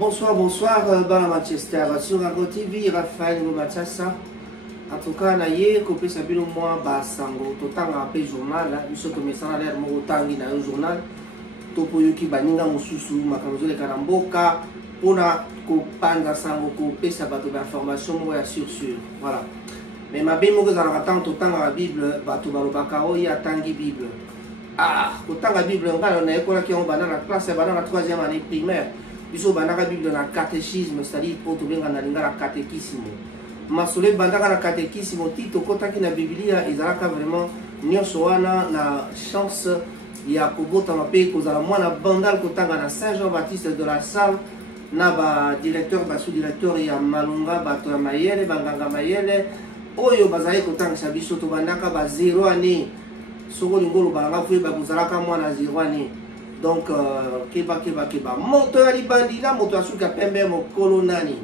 Bonsoir, bonsoir, Bana Manchester. Sur Agro TV, Raphaël Machassa. En tout cas, na ye coupé sa bilo moi basango totanga pe journal là, biso to mesana l'air mo tangi na journal. Topo yoki baninga mususu makamzo le karamboka pona ko panga sango ko pesa bato d'information mo ya sur. Voilà. Mais ma bemo que za ratang totanga la Bible bato balobaka o ya tangi Bible. Ah, totanga Bible ngalo na ekola ki on bana na classe bana na 3e année primaire. Biso bana la Bible na catéchisme, c'est-à-dire pour to benga na lingala catéchisme. Masole bandaka na catéchisme tito kotaki na Biblia ezalaka vraiment nyonso wana na chance ya kobota mape kozala mwana bandal kotanga na Saint Jean-Baptiste de la Salle na ba directeur ba sous-directeur ya malunga bato ya mayele banganga mayele oyo bazali kotangisa biso to bandaka ba 0 année soko lingolo balanga fuye ba kozalaka mwana 0 année. Donc keba moto ya libandila moto asuka pembe mokolo nani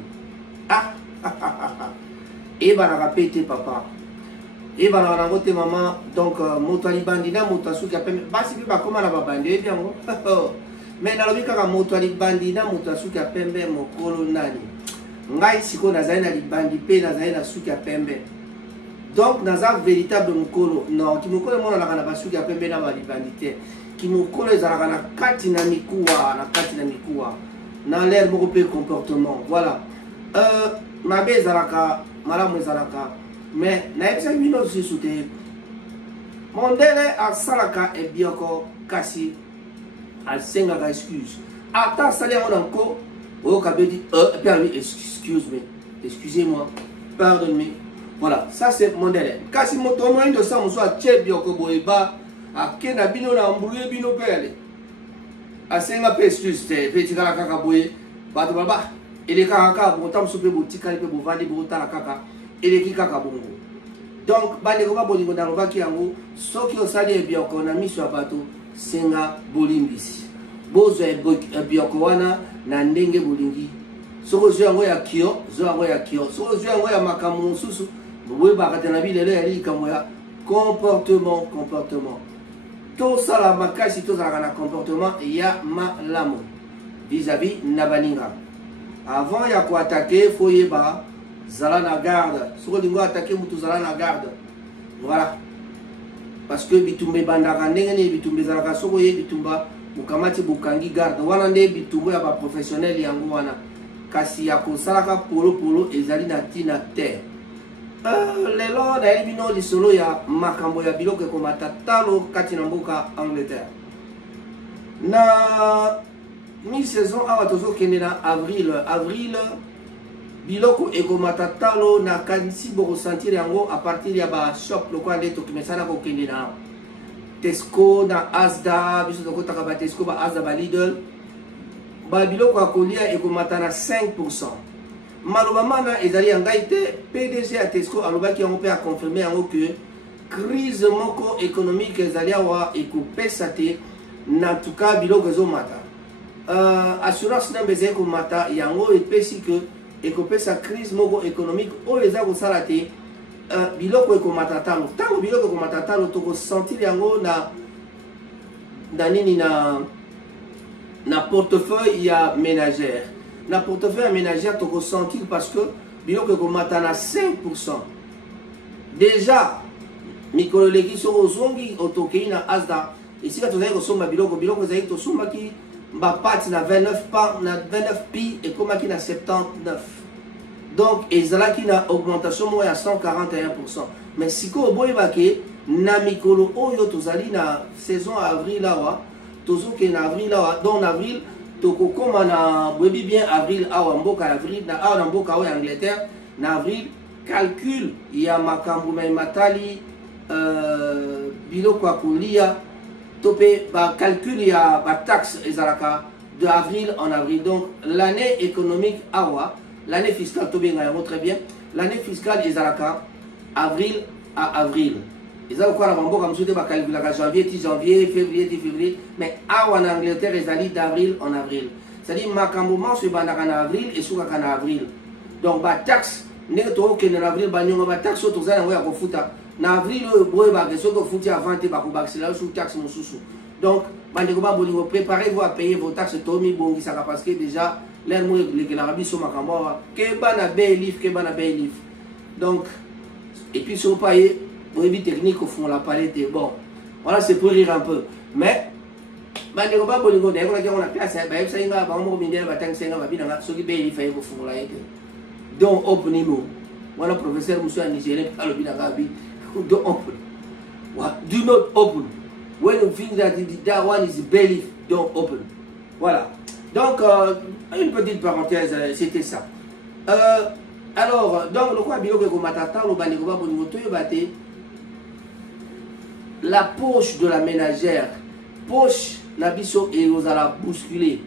et bah la répéter papa et bah la raconter maman donc moto libandina moto asuka pembe basi biba comment la babande bien mais na lobi kaka moto libandina moto asuka pembe mokolo nani ngai siko nazali na libandi pe nazali na suka pembe donc naza véritable mokolo non ki mokolo mona na basuka pembe na ba libandité qui nous connaît à la katina mikuwa na l'air beaucoup peu comportement voilà ma belle zalaka malamu zalaka mais na epsa bino sisute mondele a salaka e bioko kasi al senga ga excuse ata sali on encore o kabedi excusez-moi pardonnez-moi voilà ça c'est mondele kasi moto moyen de ça on soit tche bioko boeba akena bino na mbuluye bino pele asenga pe excuse te pe tikala kaka boye bato baba ele kaka bontam sope botika pe bovandi botala kaka ele ki kaka bongo donc bande ko ba bolingo na robaki yango soki osali e bioko na miso ya bato senga bolimbisi bozo e bioko wana na ndenge bolingi soko zo yango ya kio soko zo yango ya makamu susu boye bakata na bilelo ya likambo ya comportement. Tout ça la makasi tout ça na comportement ya malamu vis-à-vis nabaninga. Avant ya ko attaquer faut yeba zala na garde. Soko dingo attaquer mutu zala na garde. Voilà. Parce que bitumbe bandaka ndenge bitumbe zala soko ye bitumba mukamati bukangi garde. Wana nde bitumbo ya ba professionnel yango wana. Kasi ya ko salaka polo ezali na tina terre. Lelo na elibino lisolo ya makambo ya biloko ekomata talo kati na mboka Angleterre na mi-saison awa tozokende na avril biloko ekomata talo na kanisi bokosentir yango a partir ya ba shop lokola nde tokimesana kokende na Tesco na Asda biso tokotaka ba Tesco ba Asda ba Lidl ba biloko ya kolia ekomata na 5%. Malobamana ezali yangaite PDG a Tesco alobaki yango pe a confirmer yango que crise moko économique ezali awa ekopesa te na tuka biloko ezomata assurance na bezali komata yango epesi que ekopesa crise moko économique oyo eza kosala te biloko ekomata talo ntango biloko ekomata talo tokosentir yango na nini na portefeuille ya ménagère. Na portefeuille ménagère toko sentir parce que biloko komata na 5%. Déjà mikolo leki so ozongi otokei na Asda esika tozali kosomba biloko ezali tosombaki bapati na 29 pi ekomaki na 79. Donc ezalaki na augmentation mo ya 141%. Mais siko boyebake na mikolo oyo tozali na saison avril awa tozoke na avril awa donc en avril toko koma na bwebi bien avril awa mboka avril na awa na mboka awa Angleterre na avril calcul ya makambo na matali biloko akolia topé ba calcul ya ba taxe ezalaka de avril en avril. Donc l'année économique awa l'année fiscale to benga yango très bien l'année fiscale ezalaka avril à avril. Ezali quoi la mboka msude ba calculaka janvier février mais awa en Angleterre ezali d'avril en avril. C'est-à-dire makambo manso bandaka na avril et sukaka na avril. Donc ba taxe ndenge to okende na avril banyonga ba taxe to zana ngo ya kofuta na avril oyo boye ba keso ko futi avant te ba ko baxela sous taxe mosusu. Donc préparez-vous à payer vos taxes Tomi Bongi Saka parce que déjà l'air que l'Arabie sur Makamboa Kebana Baylif Kebana Baylif. Donc et puis sur paye pour éviter technique au fond la palette est bon. Voilà, c'est pour rire un peu. Mais bande ko ba bolingo de ko la on a classe ba yeb sainga ba mo mindela ba tang senga ba bina so ki Baylif ay ko fond la ete. Donc open mo. Voilà professeur Moussa Nigérien par le bina gabi. Don't open. What? Do not open. When you think that one is Baylif, don't open. Voilà. Donc, une petite parenthèse, c'était ça. Alors, donc, le quoi, la poche de la ménagère, poche, nabiso et vous allez bousculer.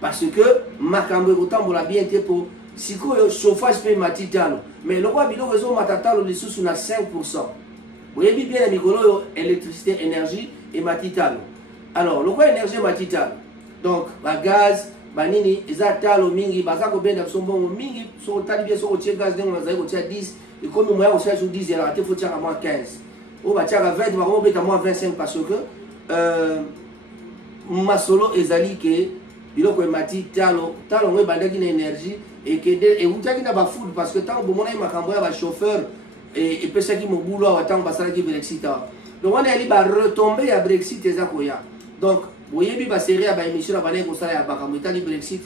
Parce que, makambo autant pour la bien été pour si le chauffage peut matitalo. Mais le quoi, bilo réseau matatalo, les sous na 5%. Vous voyez bien, l'électricité, énergie et matitalo. Alors, le quoi, énergie matitalo. Donc, le gaz, banini, ezatalo mingi, bazako ben d'absorbon mingi, sur le talibé, sur le gaz, on a 10, et comme moi, on cherche 10, il faut tirer à moins 15. Ou bah, tirer à 20, on va à moins 25 parce que, ma solo ezali que, biloko matitalo, talo, on va une énergie, et vous avez un food parce que tant que vous avez un chauffeur, et peut ça qui me boulot à temps parce que Brexit. Donc on est allé retomber à Brexit et Zakoya. Donc vous voyez bien série à émission à Bané pour ça à Bakamuta Brexit.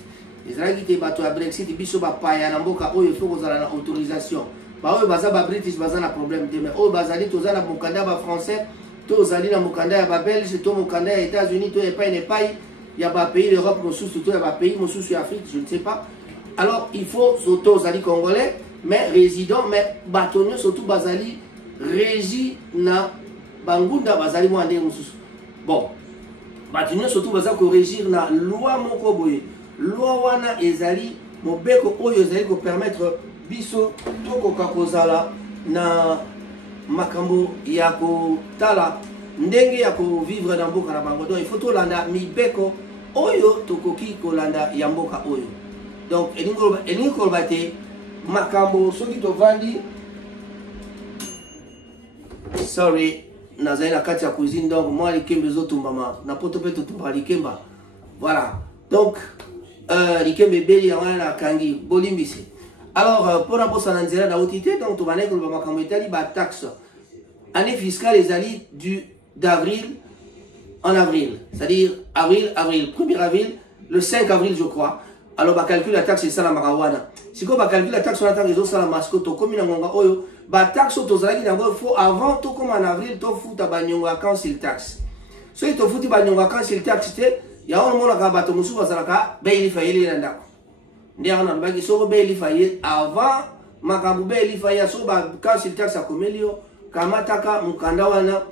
Israël qui était battu à Brexit et puis sur Paya Namboka où il faut qu'on ait l'autorisation. Bah eux baza ba British baza na problème de mais eux bazali tous na mukanda ba français, tous ali na mukanda ba belge, tous mukanda États-Unis, tous pas il y a pas pays d'Europe, nous sous tout il y a pas pays, nous sous Afrique, je ne sais pas. Alors il faut surtout ali congolais mais résident mais bâtonnier surtout bazali régi na bangunda bazali mwande mususu bon bâtonnier surtout bazali ko régir na loi moko boye loi wana ezali mobeko oyo ezali ko permettre biso tokoka kozala na makambo ya kotala ndenge ya ko vivre na mboka na bango donc il faut tolanda mibeko oyo tokoki kolanda ya mboka oyo donc elingi koloba te makambo soki tovandi sorry nazali na kati ya cuisine donc moi likemba ezotumbama na poto mpe totumba likemba voilà donc likemba ebeli yango na kangi bolimbisi alors mpona bosana nzela nauti te donc tobandaki koloba makambo etali bataxe année fiscale ezali d'avril en avril c'est-à-dire avril 1er avril le 5 avril je crois. Alors, bah calcule la taxe et ça la marawana. Si vous calcule la taxe sur la taxe et ça la mascotte, comme il y a un oyo, bah taxe au tozali d'abord faut avant tout comme en avril, tu fous ta banyonga quand c'est taxe. So il te fout ta banyonga quand c'est taxe, il y a un moment là bateau musu bazalaka, baili faye landa. Ndia on a bagi so baili faye avant makambu baili faye so ba quand c'est taxe akomelio, kamataka mukanda wana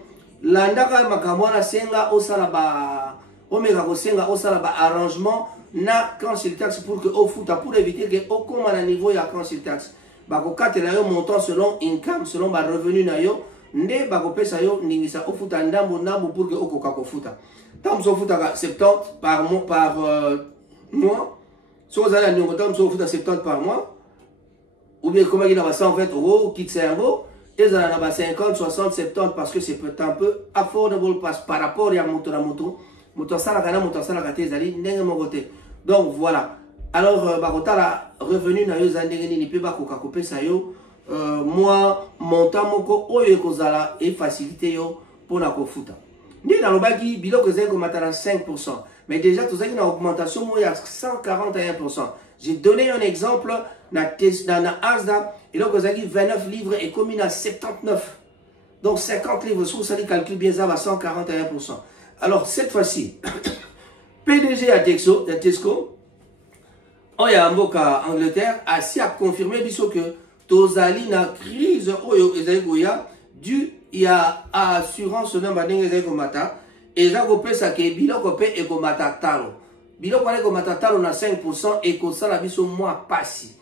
landaka makambu wana senga osala ba omega ko senga osala ba arrangement na cancel tax pour que au foot pour éviter que au comme à niveau il y a cancel tax bako katela yo montant selon income selon ba revenu na yo nde bako pesa yo ningisa au foot ndambo pour que au koka ko futa tant so futa 70 par mois mois so za la nyongo tant so futa 70 par mois ou bien comment il a 120 euros quitte cerveau et ça na 50 60 70 parce que c'est un peu affordable par rapport à moto ça la kana moto ça la kate zali ndenge mogote. Donc voilà. Alors, bakotala revenu na yo zandenge ni pe bakoka kopesa yo moi montant moko oyo kozala et facilité yo pona kofuta. Ni na lobaki biloko zeko matala 5%, mais déjà tout ça une augmentation moi à 141%. J'ai donné un exemple na Asda et donc vous avez 29 livres et commune à 79. Donc 50 livres sur ça les calcule bien ça va 141%. Alors cette fois-ci PDG à Tesco, on y a un mboka Angleterre, a confirmé que tozali na crise oyo ezagoya du ya assurance na bandenge ezakomata ezako pesa ke biloko pe ekomata talo biloko ale komata talo na 5% et ko sala biso moi passi.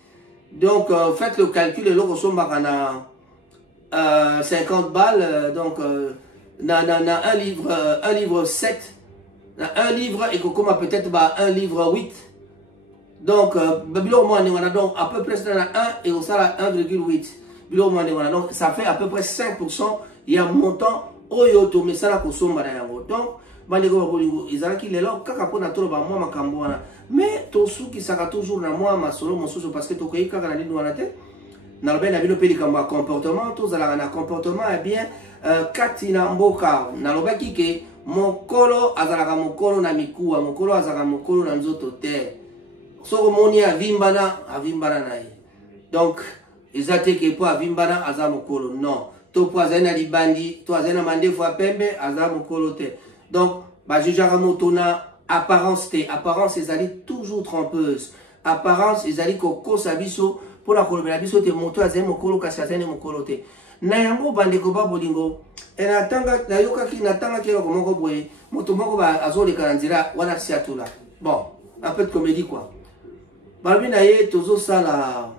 Donc faites le calcul et loko sombaka na 50 balles donc na un livre 7 un livre et comme peut-être un livre 8 donc donc à peu près 1 et au salaire 1,8 donc ça fait à peu près 5%. Il y a un montant oyoto mais ça la consomme donc bandeko ba bolingo ezalaki lelo kaka pona tolo ba mwa makambo wana mais tosukisaka toujours na mwa masolo mosusu parce que tokoyi kaka na nini wana te nalobi na bino mpe likambo ya comportement tozalaka na comportement ya bien kati na mboka nalobaki ke mokolo azalaka mokolo na mikuwa mokolo azalaka mokolo na nzoto te soko moni avimbana na ye donc eza te ke po avimbana aza mokolo non to po azali na libandi to azali na mandefu ya pembe aza mokolo te donc bajujaka moto na apparence te apparence ezali toujours trompeuse apparence ezali kokosa biso mpona kolobela biso te moto azali mokolo kasi azali mokolo te na yango bandeko ba bolingo natangaki eloko moko boye moto moko azoleka na nzela wana siatula bon un peu de comédie quoi balobi na ye tozosala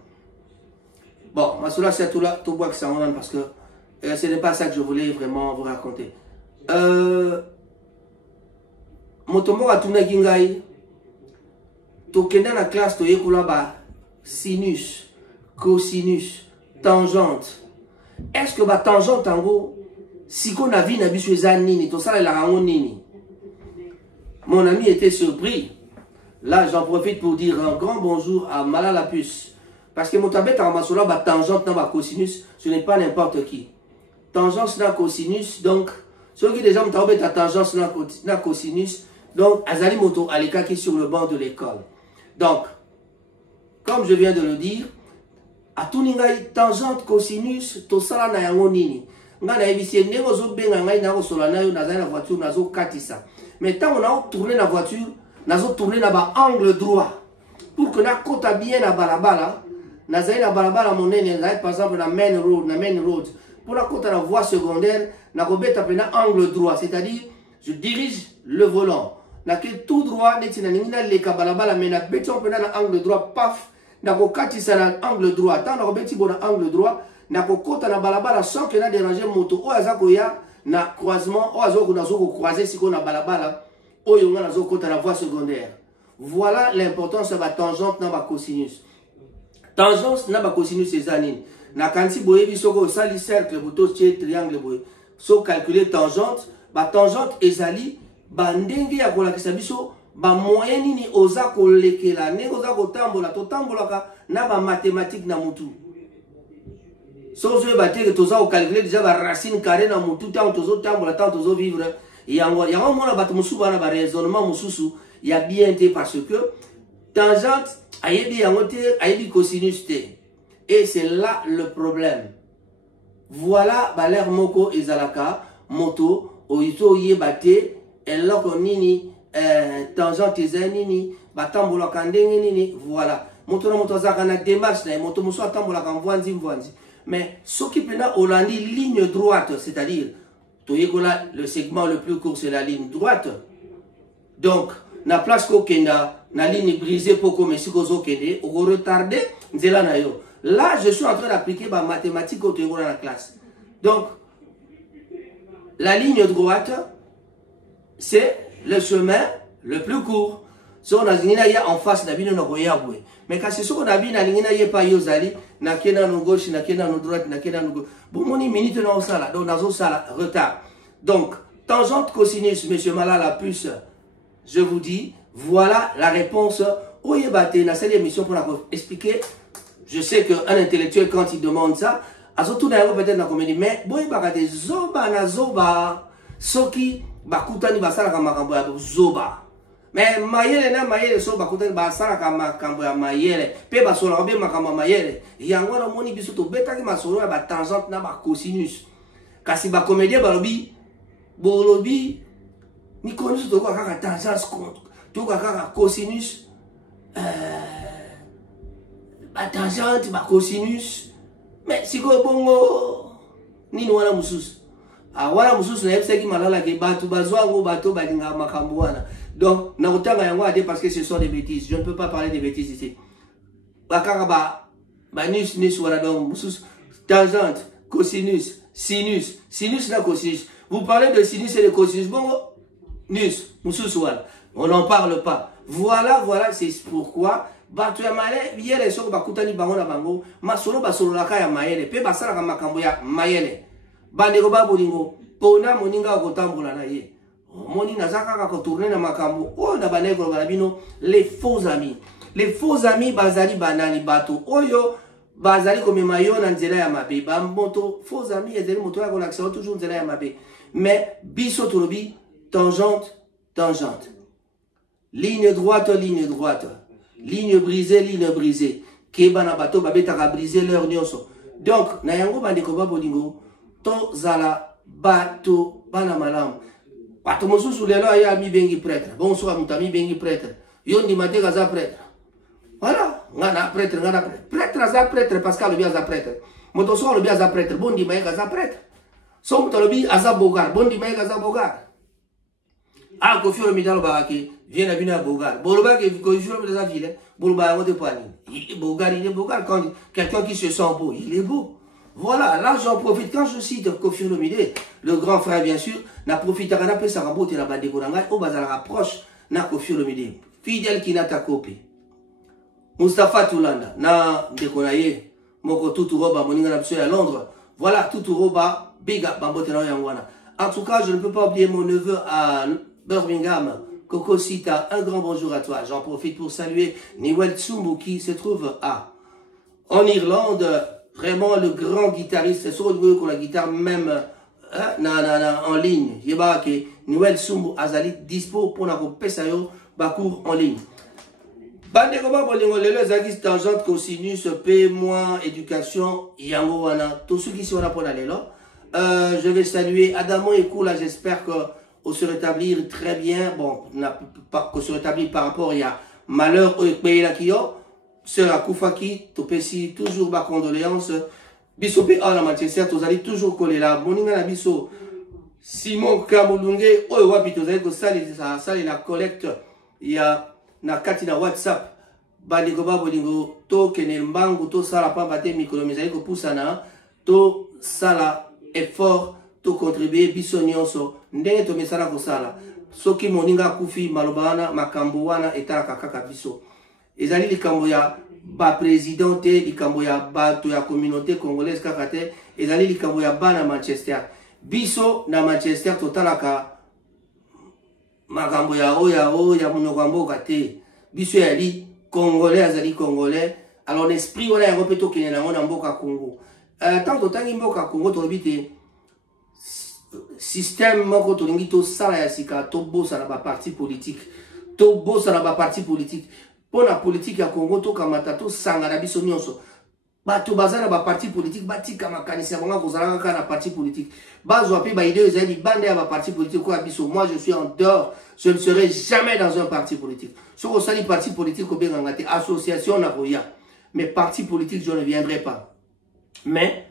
bon masolo siatula tobwakisa ngo nanu parce que ce n'est pas ça que je voulais vraiment vous raconter moto moko atunaki ngai tokenda na classe toyekola ba sinus cosinus tangente est-ce que ba tangente yango siko na vie na biso eza nini tosalelaka yango nini mon ami était surpris là j'en profite pour dire un grand bonjour à Malala Puce parce que moto abetaka masolo ba tangente na ba cosinus ce n'est pas n'importe qui tangente na cosinus donc soki déjà moto abeta tangente na cosinus donc azali moto alekaki sur le banc de l'école donc comme je viens de le dire atuni ngai tangente cosinus tosala na yango nini nga na yebisi ndenge ozobenga ngai nakosola na yo nazali na voiture nazokatisa mais ntango naotourne na voiture nazotourne na baangle droit pour que nakota bien na balabala nazali na balabala monene nazali par exemple na main road pour nakota na voie secondaire nakobeta pena angle droit c'est-à-dire je dirige le volant nake tout droit neti na ningi naleka balabala mais nabeti pena na angle droit paf nakokatisa na angle droit tant nakobeti bo na angle droit nakokota na balabala sans que na déranger moto oyo aza koya na croisement oyo azokokroise sikoyo na balabala oyo nga nazokota na voie secondaire voilà l'importance ya batangente na bacosinus tangente na bacosinus eza nini nakanisi boyebi soki osali cercle boto tie triangle boye so calculer tangente batangente ezali bandenge ya kolakisa biso bamoyen nini oza kolekela ndenge oza kotambola totambolaka na bamathématique na mutu so ozoyeba te ke toza kokalcule déjà baracine carré na mutu ntango tozotambola ntango tozovivre yango mona bato mosusu bana baraisonnement mosusu ya bien te parce que tangente ayebi yango te ayebi cosinus te et c'est là le problème voilà balere moko ezalaka moto oyo oyeba te eloko nini tangente eza nini batambolaka ndenge nini voilà moto na moto azalaka na démarche na ye moto mosusu atambolaka mvwanzi mais soki mpena olandi ligne droite c'est-à-dire toyekola le segment le plus court c'est la ligne droite donc na place kokenda na ligne brisée poko mesiko ozokende okoretarde nzela na yo là je suis en train d'appliquer ba mathématiques oyo toyekola na classe donc la ligne droite c'est le chemin le plus court so on a zingina ya en face na bino na koyabwe mais kasi soko na bino alingina ye pa yo zali na kena no gauche na kena no droite na kena no gauche bon moni minute na osala donc nazo sala retard donc tangente cosinus monsieur Malala Puce je vous dis voilà la réponse oyebate na cette émission pour expliquer je sais que un intellectuel quand il demande ça azotuna yango peut-être na comédie mais boyebaka te zoba na zoba soki bakutani basalaka makambo ya zoba mais mayele na mayele so bakutani basalaka makambo ya mayele pe basolaka be makambo ya mayele yango na moni biso tobetaki masolo ya batangente na bacosinus kasi bacomédien balobi bolobi mikolo nyonso tokoka kaka tangente tokoka kaka cosinus batangente bacosinus mais sikoyo bongo nini wana mosusu wana mosusu nayebisaki Malala ke bato bazwa yango bato balingaka makambo wana donc nakotanga yango ade parce que ce sont des bêtises je ne peux pas parler des bêtises ici bakaka banus wana donc mosusu tangente cosinus sinus na cosinus vous parlez de sinus et de cosinus bongo nus mosusu wana on n'en parle pas voilà c'est pourquoi bato ya mayele soko bakutani bango na bango masolo basololaka ya mayele pe basalaka makambo ya mayele bandeko ba bolingo pona moninga kotambola na ye Moni nazaka ka tourner na makambo. Oh na baneko balabino les faux amis. Les faux amis bazali banani bato. Oyo bazali komema yo na nzela ya mabe. Ba moto faux amis ezali moto ya kolakisa toujours nzela ya mabe. Mais biso tolobi tangente tangente. Ligne droite ligne droite. Ligne brisée ligne brisée. Keba na bato babetaka briser leur nyonso. Donc na yango bandeko ba bolingo to zala bato bana malamu. Bato mosusu lelo aya mi bengi prêtre. Bonsoir mutami bengi prêtre. Yo ndimate kaza prêtre. Voilà, ngana prêtre ngana prêtre. Prêtre aza prêtre parce que le bien aza prêtre. Moto so le bien aza prêtre, bon ndimay kaza prêtre. So moto le bien aza bogar, bon ndimay kaza bogar. Ah Koffi Olomide ba ki vient à venir à bogar. Boloba que Koffi Olomide aza ville, boloba ngote pani. Il est bogar, quand quelqu'un qui se sent beau, il est beau. Voilà, là j'en profite quand je cite Koffi Olomide, le grand frère bien sûr, n'a profité à peu sa rabote la bande konanga au bazar rapproche na Koffi Olomide. Fidèle qui n'a ta copie. Mustapha Toulanda na dekonaye moko tutu roba moninga na biso à Londres. Voilà tutu roba biga bambote na yangwana. En tout cas, je ne peux pas oublier mon neveu à Birmingham, Coco Sita, un grand bonjour à toi. J'en profite pour saluer Niwel Tsumbu qui se trouve en Irlande. Vraiment le grand guitariste, c'est sûr que la guitare même en ligne. Je sais que Niwel Tsumbu Azali dispo pour la pesayo bakour en ligne. Bande koma bolingo lelo zaki tangente cosinus P moins éducation yango wana tous ceux qui sont là pour aller là. Je vais saluer Adamo et Koula, j'espère qu'on se rétablir très bien. Bon, pas qu'on se rétablit par rapport il y a malheur au pays là qui a. Sœur Akoufaki, topesi toujours ma condoléance. Biso pe à la Manchester, tous allez toujours coller là. Moninga na biso Simon Kamulunge, oh wapi tous allez que ça la collecte. Il y a na kati na WhatsApp. Bandeko ba bolingo to kene mbangu to sala pamba te mikolo mizali ko pusana to sala effort to contribuer biso nyonso ndenge to mesala ko sala soki moninga kufi malobana makambo wana etaka kaka biso ezali likambo ya ba président te likambo ya bato ya communauté congolaise kaka te ezali likambo ya bana Manchester biso na Manchester totalaka makambo ya oya munoko mboka te biso yali congolais azali congolais alors l'esprit wana yango pe tokene nango na mboka Congo tant totangi mboka Congo tolobi te système moko tolingi to sala ya sika to bosa na ba parti politique to bosa na ba parti politique pour la politique ya Congo to kamata to sanga na biso nyonso bato bazana ba parti politique batika makanisi bonga kozala kaka na parti politique bazwa pe ba idée ezali bande ya ba parti politique ko biso. Moi je suis en dehors, je ne serai jamais dans un parti politique. So ko sali parti politique ko benga ngate association na roya, mais parti politique je ne viendrai pas. Mais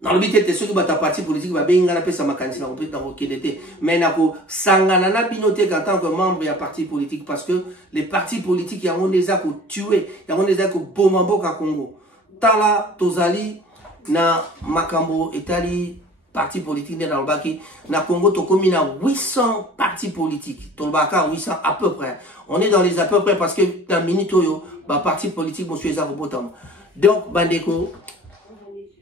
dans le but de ceux qui battent parti politique va benga na pesa makanisi na kopeta ko kedete mais na ko sangana na binote en tant que membre ya parti politique parce que les partis politiques ya on les a ko tuer, ya on les a ko bomambo ka Congo. Tala tozali na makambo etali parti politique dans le baki na Congo to komi na 800 partis politiques to le baka 800 à peu près. On est dans les à peu près parce que dans minute yo ba parti politique monsieur za botam. Donc bandeko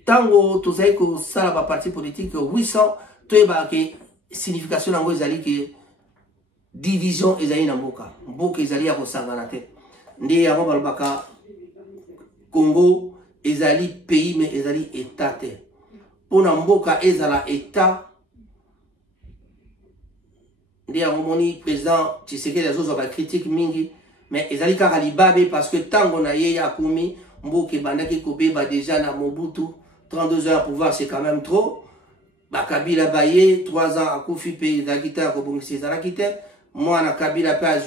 tango tozali ko sala ba parti politique 800 to ba ke signification nango ezali ke division ezali na mboka. Mboka ezali ya ko sangana te. Ndi yango balbaka Congo ezali pays mais ezali état te. Pona mboka ezala état ndi ya moni président Tshisekedi azozo ba critique mingi mais ezali kaka libabe parce que tango na ye ya kumi mboka bandaki kobeba déjà na Mobutu 32 heures pouvoir c'est quand même trop. Ba Kabila baye 3 ans akufi pe za guitare ko bongisi za guitare. Moi na Kabila pas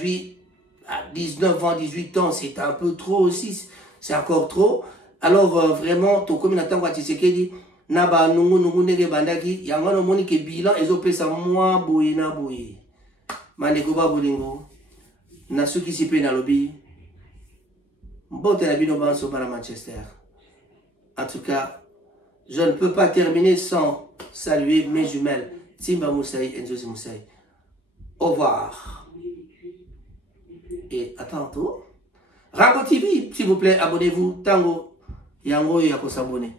19 ans 18 ans c'est un peu trop aussi, c'est encore trop. Alors vraiment to komi na tango Tshisekedi na ba nungu nege bandaki yango no moni ke bilan ezopesa moi boye na boye mandeko ba bolingo na soki sipe na lobby mbote na bino banso para Manchester. En tout cas, je ne peux pas terminer sans saluer mes jumelles Timba Moussaï et Josie Moussaï. Au revoir et à tantôt. Rago TV, s'il vous plaît, abonnez-vous. Tango yango ya ko s'abonner.